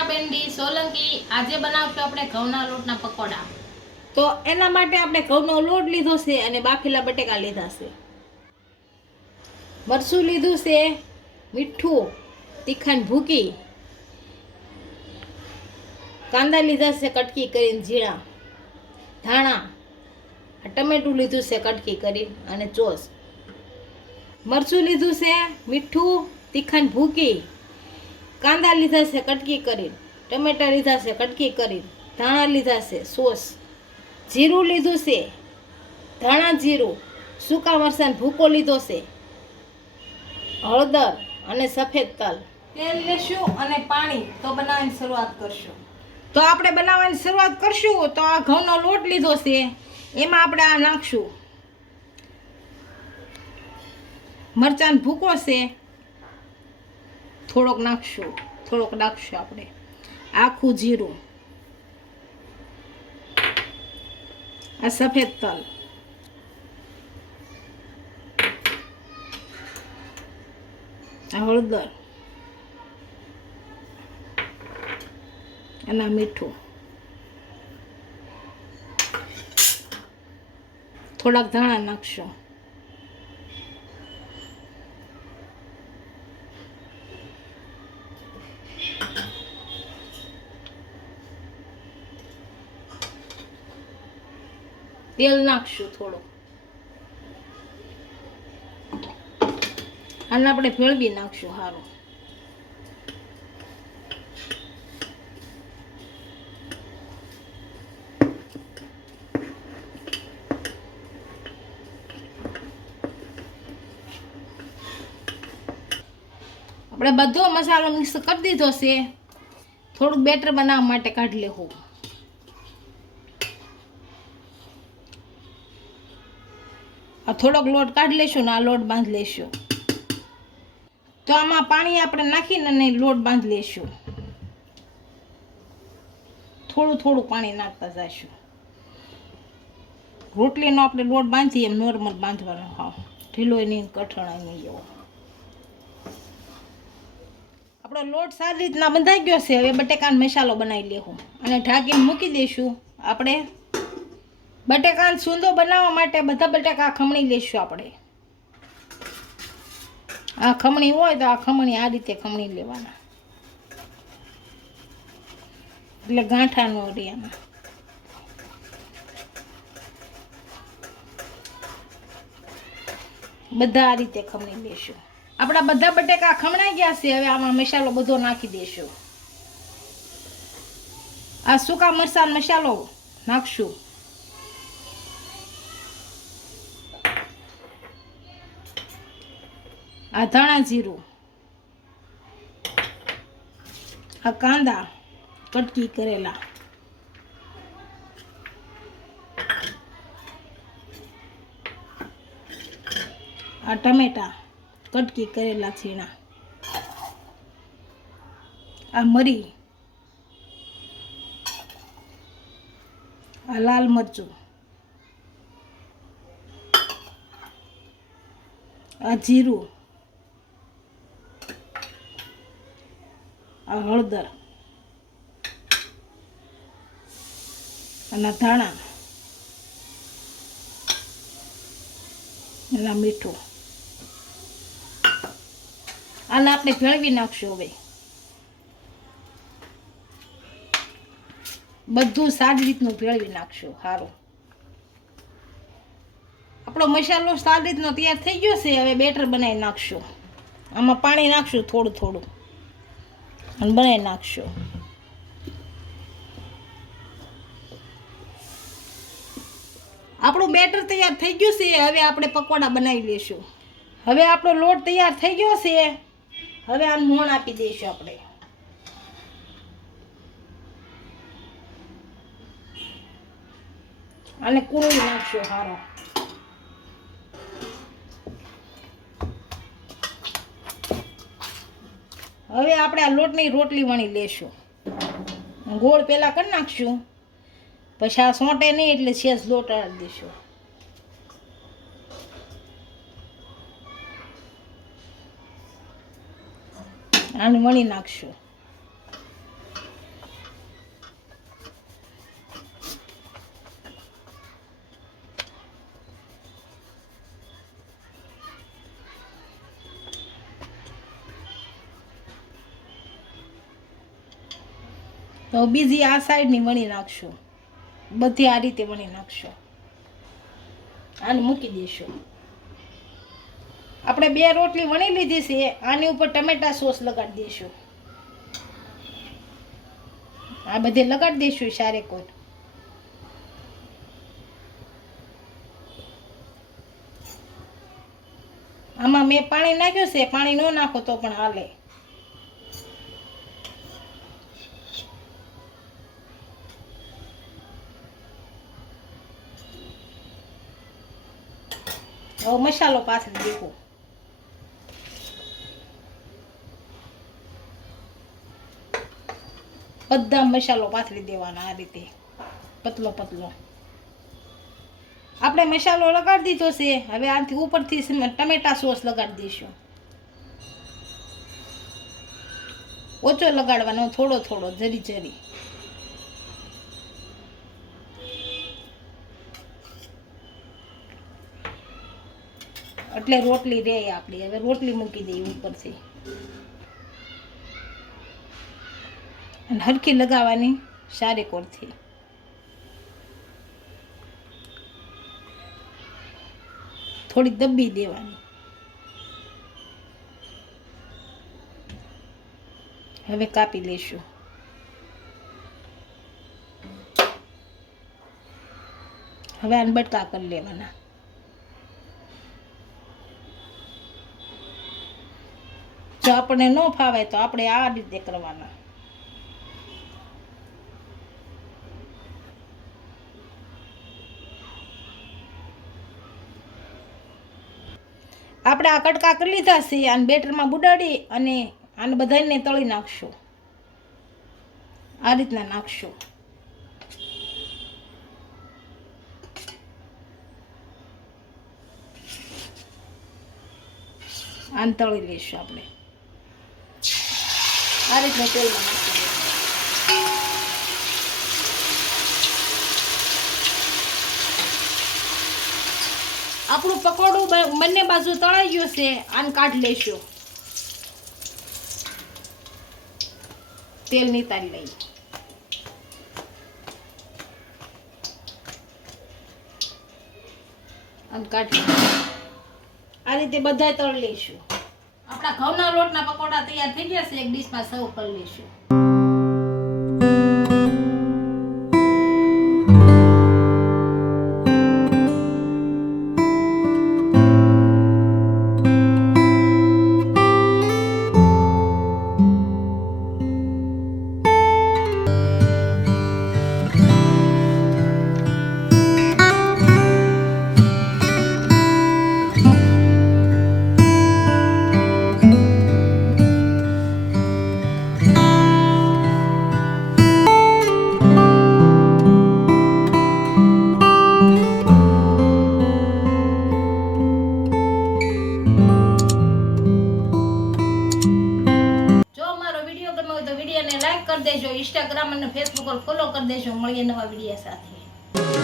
Kalpanaben D Solanki આજે બનાવશું આપણે ઘઉંના લોટના પકોડા। તો એના માટે આપણે ઘઉંનો લોટ લીધો છે અને બાફેલા બટેકા લીધા છે, મરચું લીધું છે, મીઠું, તીખાન ભૂકી, કાંદા લીધા છે કટકી કરીને ઝીણા, ધાણા, ટમેટું લીધું છે કટકી કરીને અને ચોસ, મરચું લીધું છે, મીઠું, તીખાન ભૂકી, કાંદા લીધા છે કટકી કરીને, ટમેટા લીધા છે કટકી કરીને, ધાણા લીધા છે સોસ, જીરું લીધું છે, ધાણા જીરું, સૂકા મરચાં ભૂકો લીધો છે, હળદર અને સફેદ તલ, તેલ લેશું અને પાણી તો બનાવવાની શરૂઆત કરશું। તો આપણે બનાવવાની શરૂઆત કરશું તો આ ઘઉંનો લોટ લીધો છે એમાં આપણે આ નાખશું, મરચાં ભૂકો છે થોડોક નાખશું આપણે, આખું જીરું, આ સફેદ તલ, આ હળદર અને મીઠું, થોડાક ધાણા નાખશું, તેલ નાખશું થોડું અને આપણે ભેળવી નાખશું સારું। આપણે બધો મસાલો મિક્સ કરી દીધો છે, થોડુંક બેટર બનાવવા માટે કાઢી લેવું। આ થોડોક લોટ કાઢી લેશું ને આ લોટ બાંધી લેશું। તો આમાં પાણી આપણે નાખીને અને લોટ બાંધી લેશું, થોડું પાણી નાખતા જઈશું। રોટલીનો આપણે લોટ બાંધીએ એમ નોર્મલ બાંધવાનો, હા ઢીલો નહીં કઠણ નહીં એવો। આપણો લોટ સારી રીતના બંધાઈ ગયો છે, હવે બટેકાનો મસાલો બનાવી લેવું અને ઢાંકીને મૂકી દઈશું। આપણે બટેકાનો સૂંદો બનાવવા માટે બધા બટેકા ખમણી લઈશું આપણે। આ ખમણી હોય તો આ ખમણી આ રીતે ખમણી લેવાના એટલે ગાંઠા ન રહે એમાં। બધા આ રીતે ખમણી લેશું। આપણા બધા બટેકા ખમણાઈ ગયા છે, હવે આમાં મસાલો બધો નાખી દઈશું। આ સૂકા મરચાં મસાલો નાખશું, આ ધાણા જીરું, આ કાંદા કટકી કરેલા, આ ટમેટા કટકી કરેલા ઝીણા, આ મરી, આ લાલ મરચું, આ જીરું, આ હળદર અને ધાણા અને મીઠું, આને આપણે ભેળવી નાખશું। હવે બધું સારી રીતનું ભેળવી નાખશું સારું। આપણો મસાલો સારી રીતનો તૈયાર થઈ ગયો છે, હવે બેટર બનાવી નાખશું। આમાં પાણી નાખશું થોડું અને બનાવી નાખશું। આપણું બેટર તૈયાર થઈ ગયું છે, હવે આપણે પકોડા બનાવી લઈશું। હવે આપણો લોટ તૈયાર થઈ ગયો છે, હવે આને મોણ આપી દઈશું આપણે। અને કૂણું નાખશું સારો। હવે આપણે આ લોટની રોટલી વણી લેશું, ગોળ પહેલાં કરી નાખશું, પછી આ સોંટે નહીં એટલે શેષ લોટ આડી દઈશું। આને વણી નાખશું। તો બીજી આ સાઈડની વણી નાખશો, બધી આ રીતે વણી નાખશો. આને મૂકી દઈશું. આપણે 2 રોટલી વણી લીધી છે, આની ઉપર ટમેટા સોસ લગાડી દઈશું. આ બધે લગાડી દઈશું સારે કોટ. આમાં મેં પાણી નાખ્યું છે, પાણી ન નાખો તો પણ હાલે. હવે મસાલો પાથરી દેવો. બધા મસાલો પાથરી દેવાનો આ રીતે પતલો પતલો. આપણે મસાલો લગાડી દીધો છે. હવે આથી ઉપરથી ટમેટા સોસ લગાડી દઈશું. ઓછો લગાડવાનો, થોડો થોડો, જરી જરી. એટલે રોટલી રે આપણી. હવે રોટલી મૂકી દઈએ ઉપરથી અને હરખી લગાવવાની સારી કોરથી. થોડી દબી દેવાની. હવે કાપી લેશું. હવે આને બટકા કરી લેવાના. જો આપણે ન ફાવે તો આપણે આ રીતે કરવાના. આપણે આ કટકા કરી લીધા છે. આને બેટરમાં બુડાડી અને આને બધાને તળી નાખશું. આ રીતના નાખશું. આને તળી લઈશું આપણે. આ રીતના તેલમાં નાખી દઈશું. આપણું પકોડું બંને બાજુ તળાઈ ગયું છે. આને કાઢી લઈશું. તેલ નીતારી લઈએ. આને કાઢી આ રીતે બધા તળી લઈશું. આપણા ઘઉંના લોટના પકોડા તૈયાર થઈ ગયા છે. એક ડીશમાં સર્વ કરી લઈશું. લાઈક કરી દેજો, ઇન્સ્ટાગ્રામ અને ફેસબુક પર ફોલો કરી દેજો. મળીએ નવા વિડીયો સાથે.